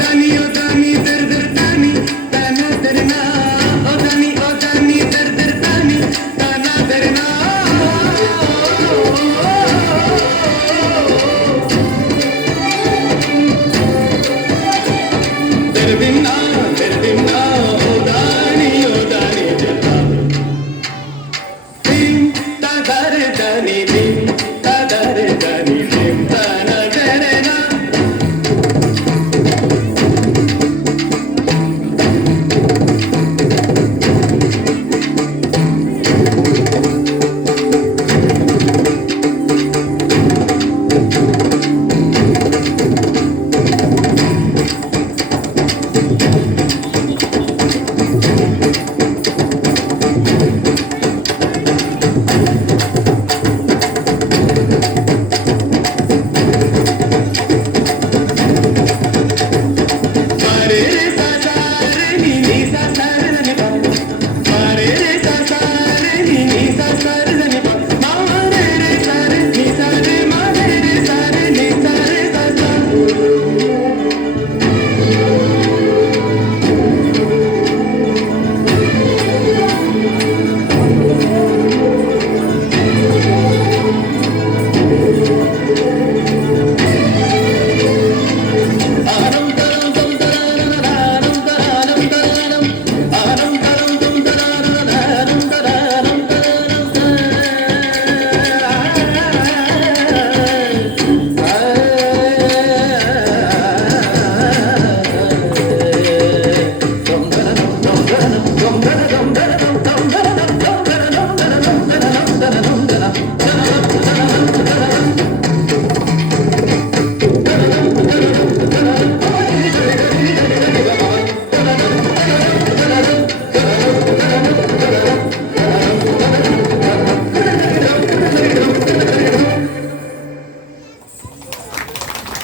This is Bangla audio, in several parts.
Daniel.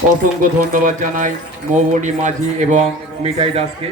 অসংখ্য ধন্যবাদ জানাই মৌবনী মাঝি এবং মিঠাই দাসকে।